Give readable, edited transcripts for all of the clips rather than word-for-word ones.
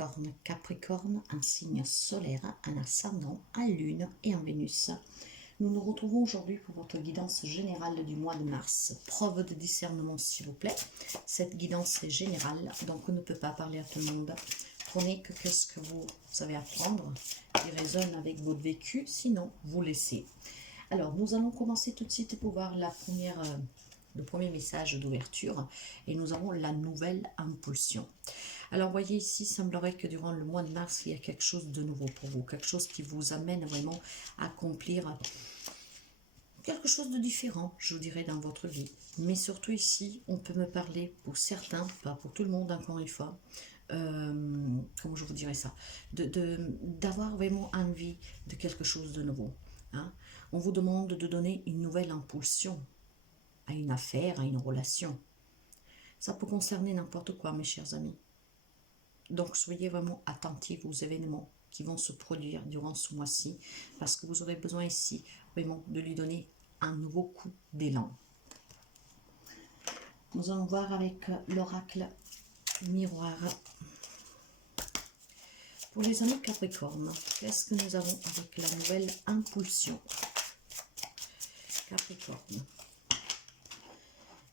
Capricorne. Capricorne, un signe solaire, un ascendant, un lune et un Vénus. Nous nous retrouvons aujourd'hui pour votre guidance générale du mois de mars. Preuve de discernement s'il vous plaît. Cette guidance est générale, donc on ne peut pas parler à tout le monde. Prenez que ce que vous avez à prendre, qui résonne avec votre vécu, sinon vous laissez. Alors nous allons commencer tout de suite pour voir le premier message d'ouverture et nous avons la nouvelle impulsion. Alors voyez ici, il semblerait que durant le mois de mars, il y a quelque chose de nouveau pour vous, quelque chose qui vous amène vraiment à accomplir quelque chose de différent, je vous dirais, dans votre vie. Mais surtout ici, on peut me parler pour certains, pas pour tout le monde encore une fois, comment je vous dirais ça, d'avoir vraiment envie de quelque chose de nouveau. Hein. On vous demande de donner une nouvelle impulsion à une affaire, à une relation. Ça peut concerner n'importe quoi, mes chers amis. Donc, soyez vraiment attentifs aux événements qui vont se produire durant ce mois-ci, parce que vous aurez besoin ici vraiment de lui donner un nouveau coup d'élan. Nous allons voir avec l'oracle miroir. Pour les amis Capricorne, qu'est-ce que nous avons avec la nouvelle impulsion? Capricorne.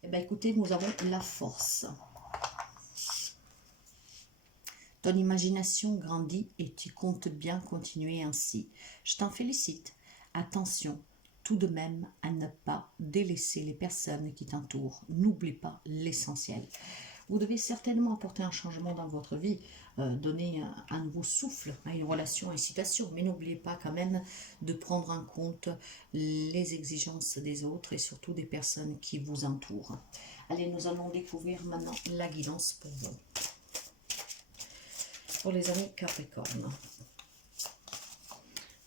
Eh bien, écoutez, nous avons la force. Ton imagination grandit et tu comptes bien continuer ainsi. Je t'en félicite. Attention, tout de même, à ne pas délaisser les personnes qui t'entourent. N'oublie pas l'essentiel. Vous devez certainement apporter un changement dans votre vie, donner un nouveau souffle à une relation, à une situation, mais n'oubliez pas quand même de prendre en compte les exigences des autres et surtout des personnes qui vous entourent. Allez, nous allons découvrir maintenant la guidance pour vous. Pour les amis Capricorne,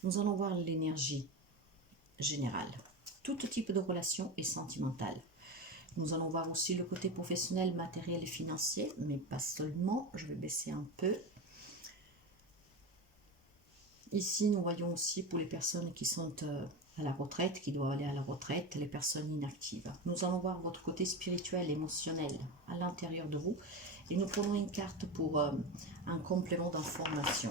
nous allons voir l'énergie générale. Tout type de relation est sentimentale. Nous allons voir aussi le côté professionnel, matériel et financier, mais pas seulement. Je vais baisser un peu. Ici, nous voyons aussi pour les personnes qui sont à la retraite, qui doivent aller à la retraite, les personnes inactives. Nous allons voir votre côté spirituel, émotionnel à l'intérieur de vous. Et nous prenons une carte pour un complément d'information.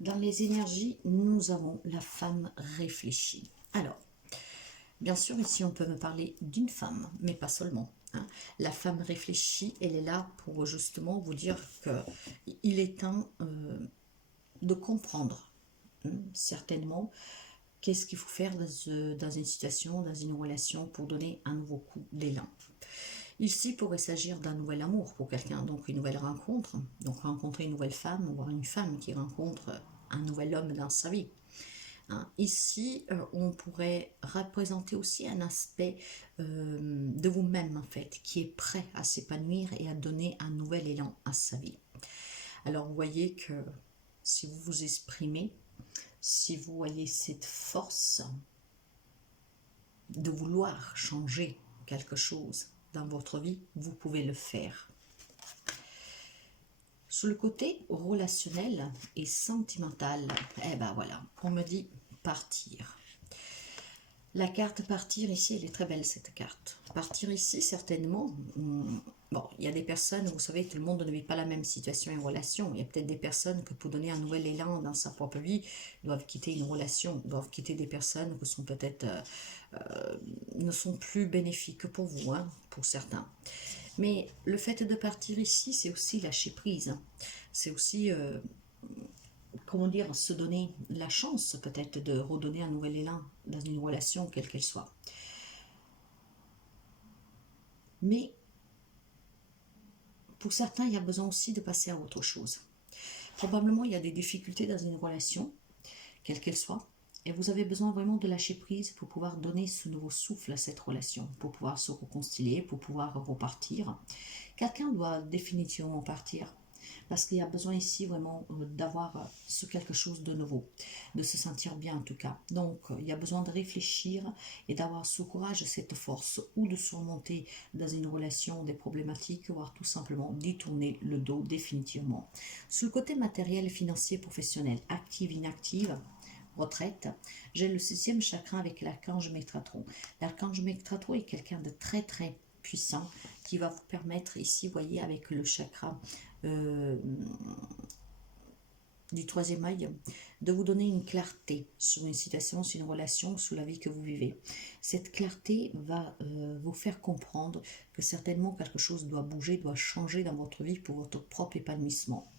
Dans les énergies, nous avons la femme réfléchie. Alors, bien sûr, ici, on peut me parler d'une femme, mais pas seulement. Hein. La femme réfléchie, elle est là pour justement vous dire qu'il est temps de comprendre, certainement, qu'est-ce qu'il faut faire dans une situation, dans une relation, pour donner un nouveau coup d'élan. Ici, pourrait s'agir d'un nouvel amour pour quelqu'un, donc une nouvelle rencontre, donc rencontrer une nouvelle femme, voire une femme qui rencontre un nouvel homme dans sa vie. Ici, on pourrait représenter aussi un aspect de vous-même, en fait, qui est prêt à s'épanouir et à donner un nouvel élan à sa vie. Alors, vous voyez que si vous vous exprimez, si vous voyez cette force de vouloir changer quelque chose dans votre vie, vous pouvez le faire. Sur le côté relationnel et sentimental, eh ben voilà, on me dit partir. La carte partir ici, elle est très belle cette carte. Partir ici, certainement, bon, il y a des personnes, vous savez, tout le monde ne vit pas la même situation et relation. Il y a peut-être des personnes que pour donner un nouvel élan dans sa propre vie, doivent quitter une relation, doivent quitter des personnes qui sont peut-être ne sont plus bénéfiques pour vous, hein, pour certains. Mais le fait de partir ici, c'est aussi lâcher prise. C'est aussi, comment dire, se donner la chance peut-être de redonner un nouvel élan dans une relation, quelle qu'elle soit. Mais pour certains, il y a besoin aussi de passer à autre chose. Probablement, il y a des difficultés dans une relation, quelle qu'elle soit, et vous avez besoin vraiment de lâcher prise pour pouvoir donner ce nouveau souffle à cette relation, pour pouvoir se réconcilier, pour pouvoir repartir. Quelqu'un doit définitivement partir, parce qu'il y a besoin ici vraiment d'avoir ce quelque chose de nouveau, de se sentir bien en tout cas. Donc, il y a besoin de réfléchir et d'avoir ce courage, cette force, ou de surmonter dans une relation des problématiques, voire tout simplement d'y tourner le dos définitivement. Sur le côté matériel, financier, professionnel, active, inactive, retraite, j'ai le 6e chakra avec l'archange Métatron. L'archange Métatron est quelqu'un de très très puissant qui va vous permettre ici, voyez, avec le chakra du troisième œil, de vous donner une clarté sur une situation, sur une relation, sur la vie que vous vivez. Cette clarté va vous faire comprendre que certainement quelque chose doit bouger, doit changer dans votre vie pour votre propre épanouissement.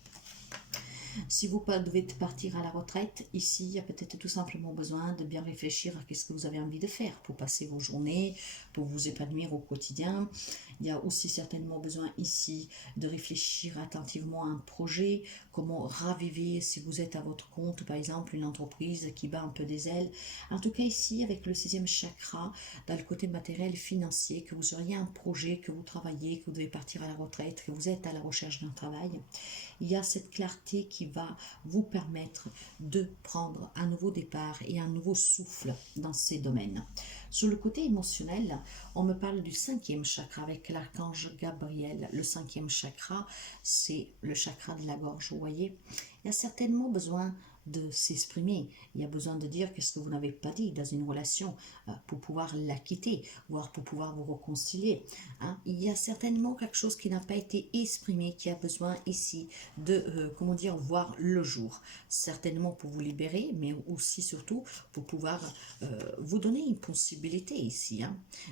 Si vous devez partir à la retraite, ici, il y a peut-être tout simplement besoin de bien réfléchir à ce que vous avez envie de faire pour passer vos journées, pour vous épanouir au quotidien. Il y a aussi certainement besoin ici de réfléchir attentivement à un projet, comment raviver si vous êtes à votre compte, par exemple une entreprise qui bat un peu des ailes. En tout cas ici, avec le 6e chakra, dans le côté matériel financier, que vous auriez un projet, que vous travaillez, que vous devez partir à la retraite, que vous êtes à la recherche d'un travail, il y a cette clarté qui va vous permettre de prendre un nouveau départ et un nouveau souffle dans ces domaines. Sur le côté émotionnel, on me parle du 5e chakra avec l'archange Gabriel. Le 5e chakra, c'est le chakra de la gorge, vous voyez. Il y a certainement besoin de s'exprimer, il y a besoin de dire qu'est-ce que vous n'avez pas dit dans une relation pour pouvoir la quitter, voire pour pouvoir vous réconcilier. Il y a certainement quelque chose qui n'a pas été exprimé, qui a besoin ici de, comment dire, voir le jour. Certainement pour vous libérer, mais aussi surtout pour pouvoir vous donner une possibilité ici.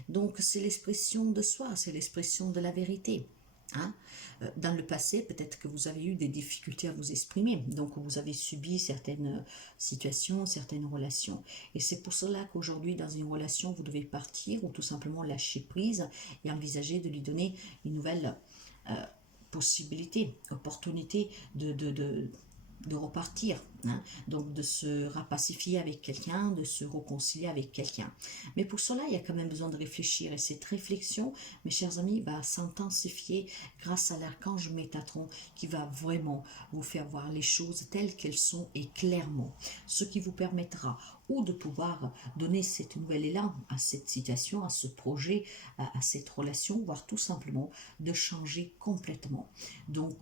Donc c'est l'expression de soi, c'est l'expression de la vérité. Dans le passé, peut-être que vous avez eu des difficultés à vous exprimer, donc vous avez subi certaines situations, certaines relations, et c'est pour cela qu'aujourd'hui dans une relation vous devez partir ou tout simplement lâcher prise et envisager de lui donner une nouvelle possibilité, opportunité de repartir, donc de se rapacifier avec quelqu'un, de se réconcilier avec quelqu'un. Mais pour cela, il y a quand même besoin de réfléchir, et cette réflexion, mes chers amis, va s'intensifier grâce à l'archange Métatron qui va vraiment vous faire voir les choses telles qu'elles sont et clairement, ce qui vous permettra ou de pouvoir donner cette nouvel élan à cette situation, à ce projet, à cette relation, voire tout simplement de changer complètement. Donc,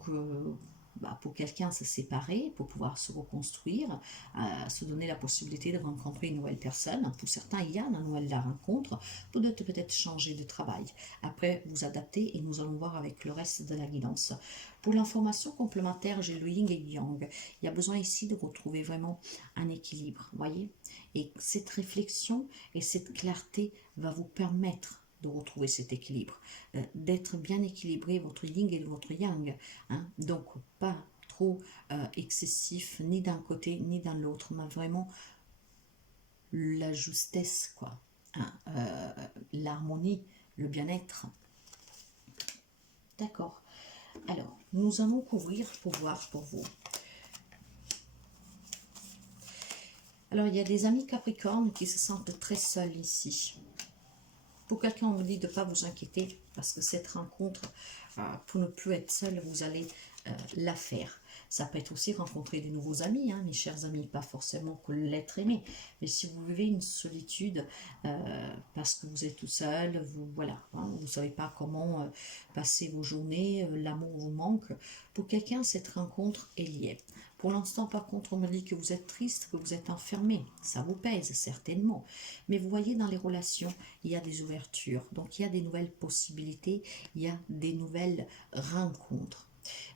pour quelqu'un se séparer, pour pouvoir se reconstruire, se donner la possibilité de rencontrer une nouvelle personne. Pour certains, il y a un Noël de la rencontre, pour d'autres peut-être changer de travail. Après, vous adaptez et nous allons voir avec le reste de la guidance. Pour l'information complémentaire, j'ai le yin et le yang. Il y a besoin ici de retrouver vraiment un équilibre, voyez. Et cette réflexion et cette clarté va vous permettre de retrouver cet équilibre, d'être bien équilibré, votre yin et votre yang, donc pas trop excessif ni d'un côté ni dans l'autre, mais vraiment la justesse, quoi, l'harmonie, le bien-être. D'accord. Alors, nous allons couvrir pour voir pour vous. Alors, il y a des amis Capricorne qui se sentent très seuls ici. Pour quelqu'un, on vous dit de ne pas vous inquiéter, parce que cette rencontre, pour ne plus être seul, vous allez la faire. Ça peut être aussi rencontrer de nouveaux amis, mes chers amis, pas forcément que l'être aimé. Mais si vous vivez une solitude parce que vous êtes tout seul, vous ne savez pas comment passer vos journées, l'amour vous manque, pour quelqu'un, cette rencontre est liée. Pour l'instant, par contre, on me dit que vous êtes triste, que vous êtes enfermé. Ça vous pèse, certainement. Mais vous voyez, dans les relations, il y a des ouvertures. Donc, il y a des nouvelles possibilités, il y a des nouvelles rencontres.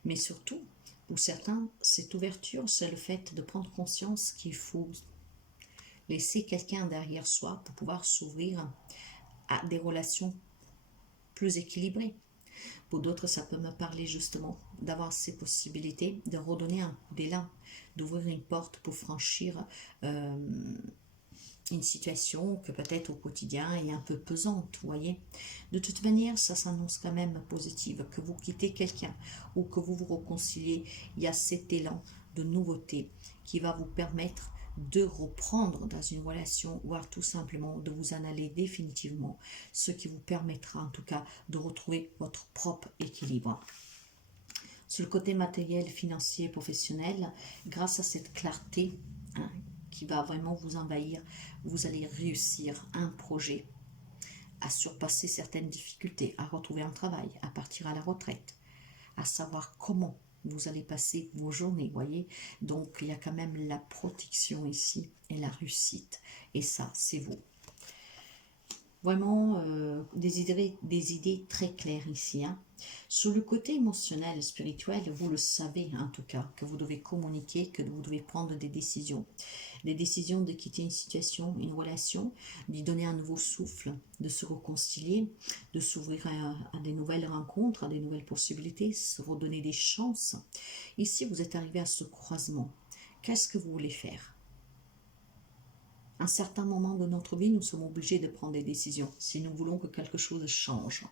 Mais surtout, pour certains, cette ouverture, c'est le fait de prendre conscience qu'il faut laisser quelqu'un derrière soi pour pouvoir s'ouvrir à des relations plus équilibrées. Pour d'autres, ça peut me parler justement d'avoir ces possibilités, de redonner un coup d'élan, d'ouvrir une porte pour franchir une situation que peut-être au quotidien est un peu pesante, vous voyez. De toute manière, ça s'annonce quand même positive. Que vous quittez quelqu'un ou que vous vous réconciliez, il y a cet élan de nouveauté qui va vous permettre de reprendre dans une relation, voire tout simplement de vous en aller définitivement, ce qui vous permettra en tout cas de retrouver votre propre équilibre. Sur le côté matériel, financier, professionnel, grâce à cette clarté qui va vraiment vous envahir, vous allez réussir un projet, à surpasser certaines difficultés, à retrouver un travail, à partir à la retraite, à savoir comment vous allez passer vos journées, voyez. Donc, il y a quand même la protection ici et la réussite. Et ça, c'est vous. vraiment des idées très claires ici. Hein. Sur le côté émotionnel, spirituel, vous le savez en tout cas, que vous devez communiquer, que vous devez prendre des décisions. Des décisions de quitter une situation, une relation, d'y donner un nouveau souffle, de se réconcilier, de s'ouvrir à des nouvelles rencontres, à des nouvelles possibilités, se redonner des chances. Ici, vous êtes arrivé à ce croisement. Qu'est-ce que vous voulez faire? À un certain moment de notre vie, nous sommes obligés de prendre des décisions. Si nous voulons que quelque chose change,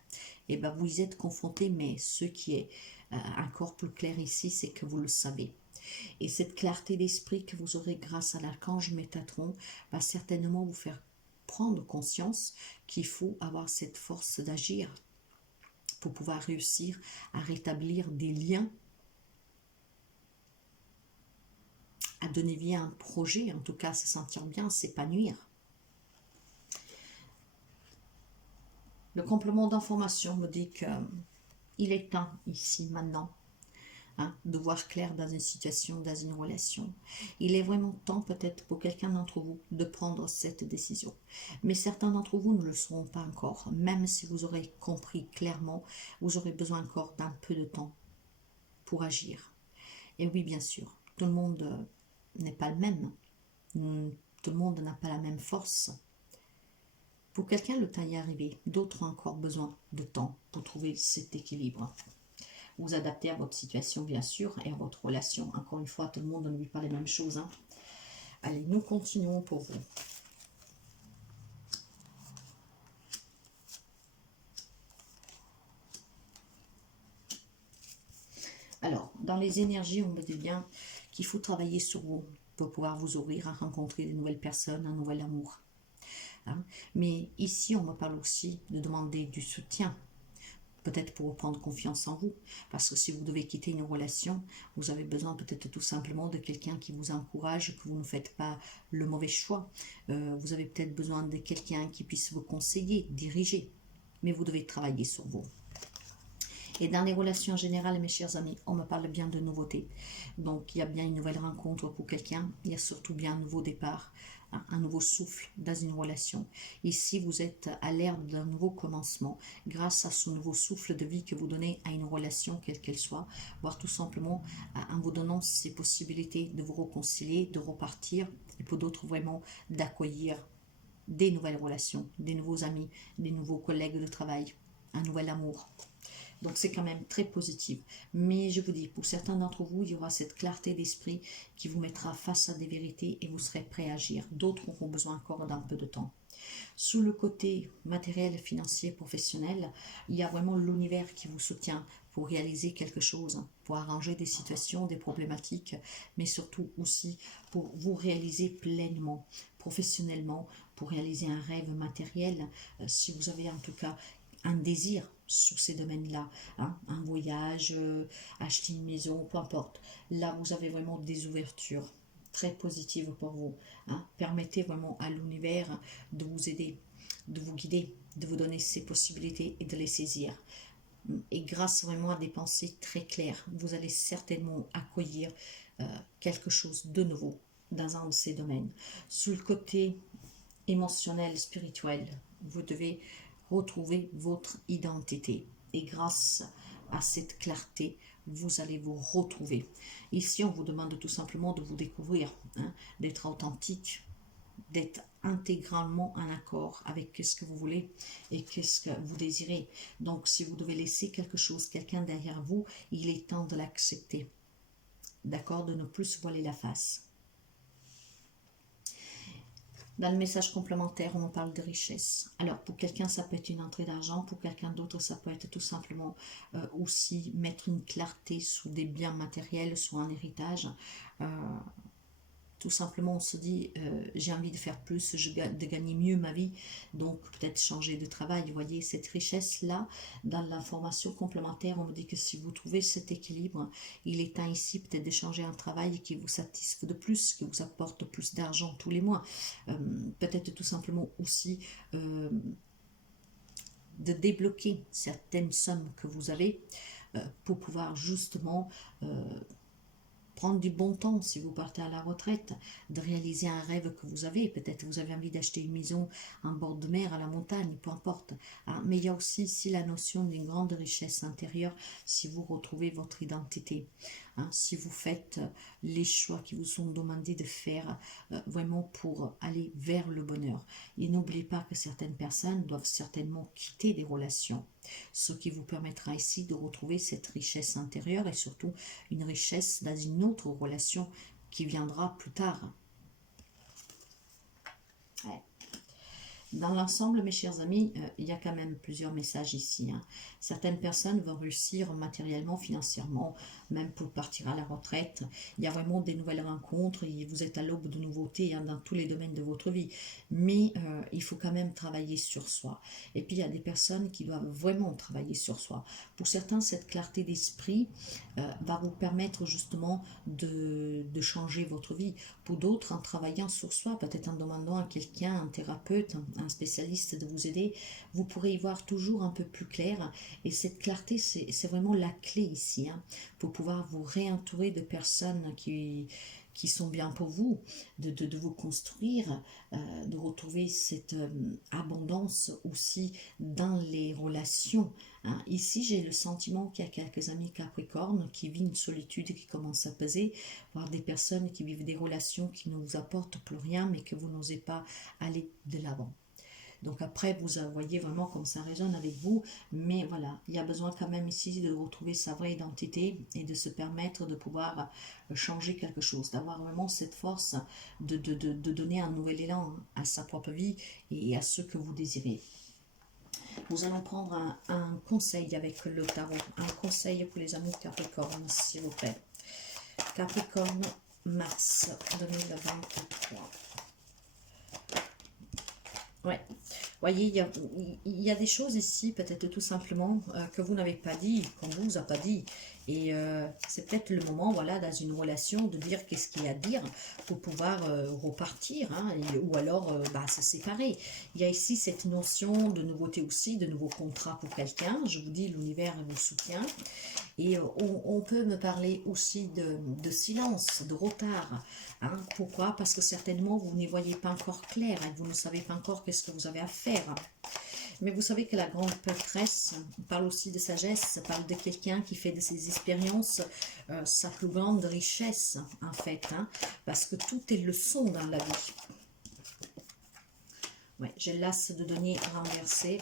et bien vous y êtes confrontés, mais ce qui est encore plus clair ici, c'est que vous le savez. Et cette clarté d'esprit que vous aurez grâce à l'archange Métatron va certainement vous faire prendre conscience qu'il faut avoir cette force d'agir pour pouvoir réussir à rétablir des liens, à donner vie à un projet, en tout cas se sentir bien, s'épanouir. Le complément d'information me dit qu'il est temps ici, maintenant, de voir clair dans une situation, dans une relation. Il est vraiment temps peut-être pour quelqu'un d'entre vous de prendre cette décision. Mais certains d'entre vous ne le seront pas encore. Même si vous aurez compris clairement, vous aurez besoin encore d'un peu de temps pour agir. Et oui, bien sûr, tout le monde n'est pas le même. Tout le monde n'a pas la même force. Pour quelqu'un, le temps y est arrivé. D'autres ont encore besoin de temps pour trouver cet équilibre. Vous adaptez à votre situation, bien sûr, et à votre relation. Encore une fois, tout le monde ne vit pas les mêmes choses. Hein. Allez, nous continuons pour vous. Alors, dans les énergies, on me dit bien qu'il faut travailler sur vous pour pouvoir vous ouvrir à rencontrer de nouvelles personnes, un nouvel amour. Hein. Mais ici, on me parle aussi de demander du soutien. Peut-être pour prendre confiance en vous. Parce que si vous devez quitter une relation, vous avez besoin peut-être tout simplement de quelqu'un qui vous encourage, que vous ne faites pas le mauvais choix. Vous avez peut-être besoin de quelqu'un qui puisse vous conseiller, diriger. Mais vous devez travailler sur vous. Et dans les relations générales, mes chers amis, on me parle bien de nouveautés. Donc, il y a bien une nouvelle rencontre pour quelqu'un. Il y a surtout bien un nouveau départ, un nouveau souffle dans une relation. Ici, vous êtes à l'ère d'un nouveau commencement grâce à ce nouveau souffle de vie que vous donnez à une relation, quelle qu'elle soit, voire tout simplement en vous donnant ces possibilités de vous réconcilier, de repartir, et pour d'autres vraiment d'accueillir des nouvelles relations, des nouveaux amis, des nouveaux collègues de travail, un nouvel amour. Donc c'est quand même très positif. Mais je vous dis, pour certains d'entre vous, il y aura cette clarté d'esprit qui vous mettra face à des vérités et vous serez prêt à agir. D'autres auront besoin encore d'un peu de temps. Sous le côté matériel, financier, professionnel, il y a vraiment l'univers qui vous soutient pour réaliser quelque chose, pour arranger des situations, des problématiques, mais surtout aussi pour vous réaliser pleinement, professionnellement, pour réaliser un rêve matériel, si vous avez en tout cas un désir sur ces domaines-là, hein, un voyage, acheter une maison, peu importe. Là, vous avez vraiment des ouvertures très positives pour vous. Hein. Permettez vraiment à l'univers de vous aider, de vous guider, de vous donner ces possibilités et de les saisir. Et grâce vraiment à des pensées très claires, vous allez certainement accueillir quelque chose de nouveau dans un de ces domaines. Sous le côté émotionnel, spirituel, vous devez retrouver votre identité. Et grâce à cette clarté, vous allez vous retrouver. Ici, on vous demande tout simplement de vous découvrir, hein, d'être authentique, d'être intégralement en accord avec ce que vous voulez et ce que vous désirez. Donc, si vous devez laisser quelque chose, quelqu'un derrière vous, il est temps de l'accepter. D'accord? De ne plus se voiler la face. Dans le message complémentaire, on parle de richesse. Alors, pour quelqu'un, ça peut être une entrée d'argent. Pour quelqu'un d'autre, ça peut être tout simplement aussi mettre une clarté sur des biens matériels, sur un héritage. Tout simplement, on se dit, j'ai envie de faire plus, de gagner mieux ma vie, donc peut-être changer de travail. Vous voyez, cette richesse-là, dans l'information complémentaire, on me dit que si vous trouvez cet équilibre, il est temps ici peut-être de changer un travail qui vous satisfait de plus, qui vous apporte plus d'argent tous les mois. Peut-être tout simplement aussi de débloquer certaines sommes que vous avez pour pouvoir justement prendre du bon temps si vous partez à la retraite, de réaliser un rêve que vous avez. Peut-être vous avez envie d'acheter une maison en bord de mer, à la montagne, peu importe. Hein. Mais il y a aussi ici la notion d'une grande richesse intérieure si vous retrouvez votre identité. Hein. Si vous faites les choix qui vous sont demandés de faire vraiment pour aller vers le bonheur. Et n'oubliez pas que certaines personnes doivent certainement quitter des relations, ce qui vous permettra ici de retrouver cette richesse intérieure et surtout une richesse dans une autre relation qui viendra plus tard. Ouais. Dans l'ensemble, mes chers amis, il y a quand même plusieurs messages ici. Hein. Certaines personnes vont réussir matériellement, financièrement, même pour partir à la retraite. Il y a vraiment des nouvelles rencontres et vous êtes à l'aube de nouveautés hein, dans tous les domaines de votre vie. Mais il faut quand même travailler sur soi. Et puis, il y a des personnes qui doivent vraiment travailler sur soi. Pour certains, cette clarté d'esprit va vous permettre justement de changer votre vie. Pour d'autres, en travaillant sur soi, peut-être en demandant à quelqu'un, un thérapeute, un spécialiste de vous aider, vous pourrez y voir toujours un peu plus clair. Et cette clarté, c'est vraiment la clé ici, hein, pour pouvoir vous réentourer de personnes qui sont bien pour vous, de vous construire, de retrouver cette abondance aussi dans les relations. Hein. Ici, j'ai le sentiment qu'il y a quelques amis Capricorne qui vivent une solitude qui commence à peser, voire des personnes qui vivent des relations qui ne vous apportent plus rien, mais que vous n'osez pas aller de l'avant. Donc après, vous voyez vraiment comme ça résonne avec vous. Mais voilà, il y a besoin quand même ici de retrouver sa vraie identité et de se permettre de pouvoir changer quelque chose, d'avoir vraiment cette force de donner un nouvel élan à sa propre vie et à ce que vous désirez. Nous allons prendre un conseil avec le tarot. Un conseil pour les amours Capricorne, s'il vous plaît. Capricorne, mars 2023. Ouais. Voyez, il y a des choses ici, peut-être tout simplement, que vous n'avez pas dit, qu'on ne vous a pas dit. Et c'est peut-être le moment, voilà, dans une relation, de dire qu'est-ce qu'il y a à dire pour pouvoir repartir, hein, ou alors se séparer. Il y a ici cette notion de nouveauté aussi, de nouveaux contrats pour quelqu'un. Je vous dis, l'univers vous soutient. Et on peut me parler aussi de silence, de retard. Hein. Pourquoi? Parce que certainement, vous n'y voyez pas encore clair et vous ne savez pas encore qu'est-ce que vous avez à faire. Mais vous savez que la grande prêtresse parle aussi de sagesse, parle de quelqu'un qui fait de ses expériences sa plus grande richesse, en fait. Hein, parce que tout est leçon dans la vie. Ouais, j'ai l'as de denier renversé.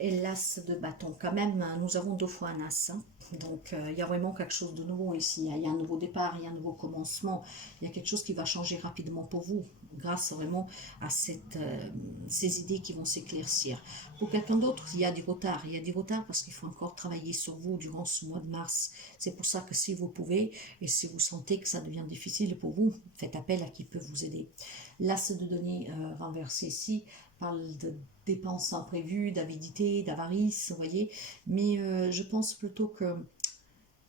Et l'as de bâton. Quand même, nous avons 2 fois un as. Hein. Donc, il y a vraiment quelque chose de nouveau ici. Il y a un nouveau départ, il y a un nouveau commencement. Il y a quelque chose qui va changer rapidement pour vous, grâce vraiment à ces idées qui vont s'éclaircir. Pour quelqu'un d'autre, il y a du retard. Il y a du retard parce qu'il faut encore travailler sur vous durant ce mois de mars. C'est pour ça que si vous pouvez, et si vous sentez que ça devient difficile pour vous, faites appel à qui peut vous aider. L'as de denier renversé ici parle de dépenses imprévues, d'avidité, d'avarice, vous voyez. Mais je pense plutôt que,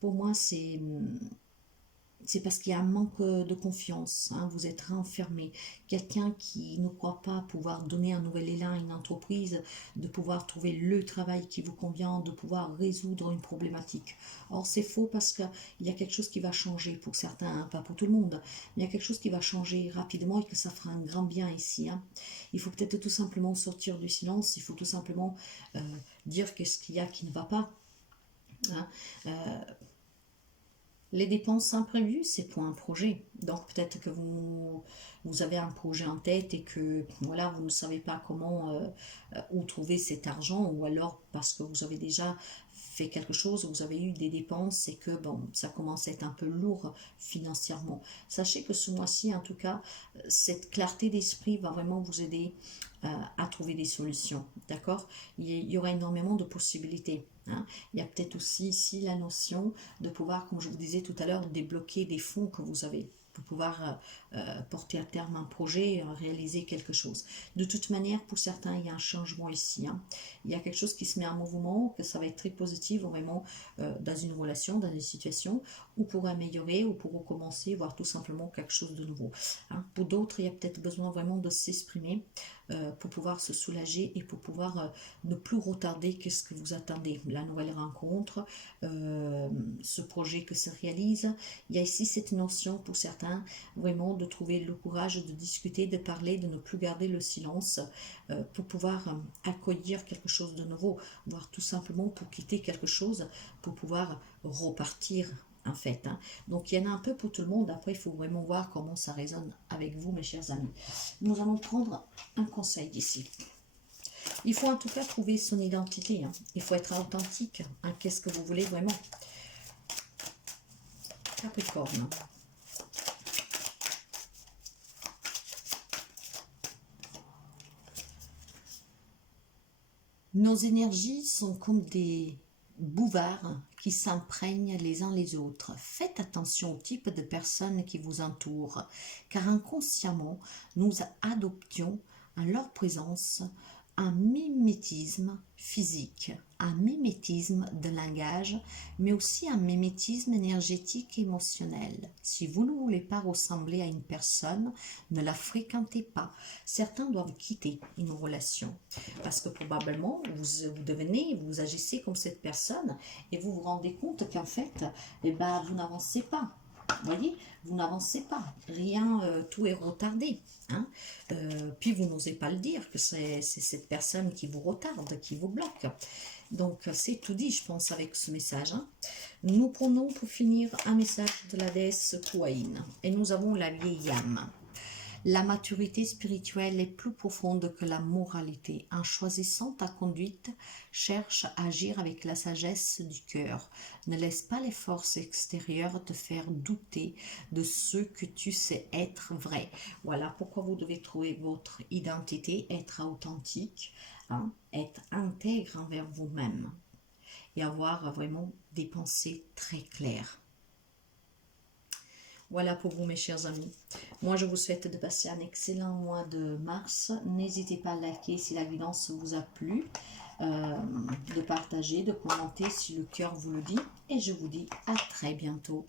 pour moi, c'est parce qu'il y a un manque de confiance. Hein, vous êtes renfermé. Quelqu'un qui ne croit pas pouvoir donner un nouvel élan à une entreprise, de pouvoir trouver le travail qui vous convient, de pouvoir résoudre une problématique. Or, c'est faux parce qu'il y a quelque chose qui va changer pour certains, hein, pas pour tout le monde, mais il y a quelque chose qui va changer rapidement et que ça fera un grand bien ici. Hein. Il faut peut-être tout simplement sortir du silence, il faut tout simplement dire qu'est-ce qu'il y a qui ne va pas. Hein. Les dépenses imprévues, c'est pour un projet. Donc peut-être que vous avez un projet en tête et que voilà, vous ne savez pas comment où trouver cet argent, ou alors parce que vous avez déjà fait quelque chose, vous avez eu des dépenses et que bon, ça commence à être un peu lourd financièrement. Sachez que ce mois-ci, en tout cas, cette clarté d'esprit va vraiment vous aider à trouver des solutions. D'accord? Il y aura énormément de possibilités. Hein. Il y a peut-être aussi ici la notion de pouvoir, comme je vous disais tout à l'heure, débloquer des fonds que vous avez pour pouvoir porter à terme un projet, réaliser quelque chose. De toute manière, pour certains, il y a un changement ici. Hein. Il y a quelque chose qui se met en mouvement, que ça va être très positif vraiment dans une relation, dans une situation, ou pour améliorer, ou pour recommencer, voire tout simplement quelque chose de nouveau. Hein. Pour d'autres, il y a peut-être besoin vraiment de s'exprimer pour pouvoir se soulager et pour pouvoir ne plus retarder que ce que vous attendez. La nouvelle rencontre, ce projet que se réalise. Il y a ici cette notion pour certains, vraiment de trouver le courage de discuter, de parler, de ne plus garder le silence pour pouvoir accueillir quelque chose de nouveau, voire tout simplement pour quitter quelque chose, pour pouvoir repartir en fait. Hein. Donc il y en a un peu pour tout le monde. Après, il faut vraiment voir comment ça résonne avec vous, mes chers amis. Nous allons prendre un conseil d'ici. Il faut en tout cas trouver son identité. Hein. Il faut être authentique. Hein. Qu'est-ce que vous voulez vraiment? Capricorne. Nos énergies sont comme des bouvards qui s'imprègnent les uns les autres. Faites attention au type de personnes qui vous entourent, car inconsciemment, nous adoptions en leur présence un mimétisme physique, un mimétisme de langage, mais aussi un mimétisme énergétique et émotionnel. Si vous ne voulez pas ressembler à une personne, ne la fréquentez pas. Certains doivent quitter une relation parce que probablement vous devenez, vous agissez comme cette personne et vous vous rendez compte qu'en fait, vous n'avancez pas. Vous voyez, vous n'avancez pas, rien, tout est retardé. Hein. Puis vous n'osez pas le dire, que c'est cette personne qui vous retarde, qui vous bloque. Donc c'est tout dit, je pense, avec ce message. Hein. Nous prenons pour finir un message de la déesse Kuain. Et nous avons la vieille âme. La maturité spirituelle est plus profonde que la moralité. En choisissant ta conduite, cherche à agir avec la sagesse du cœur. Ne laisse pas les forces extérieures te faire douter de ce que tu sais être vrai. Voilà pourquoi vous devez trouver votre identité, être authentique, hein, être intègre envers vous-même et avoir vraiment des pensées très claires. Voilà pour vous, mes chers amis. Moi, je vous souhaite de passer un excellent mois de mars. N'hésitez pas à liker si la guidance vous a plu, de partager, de commenter si le cœur vous le dit. Et je vous dis à très bientôt.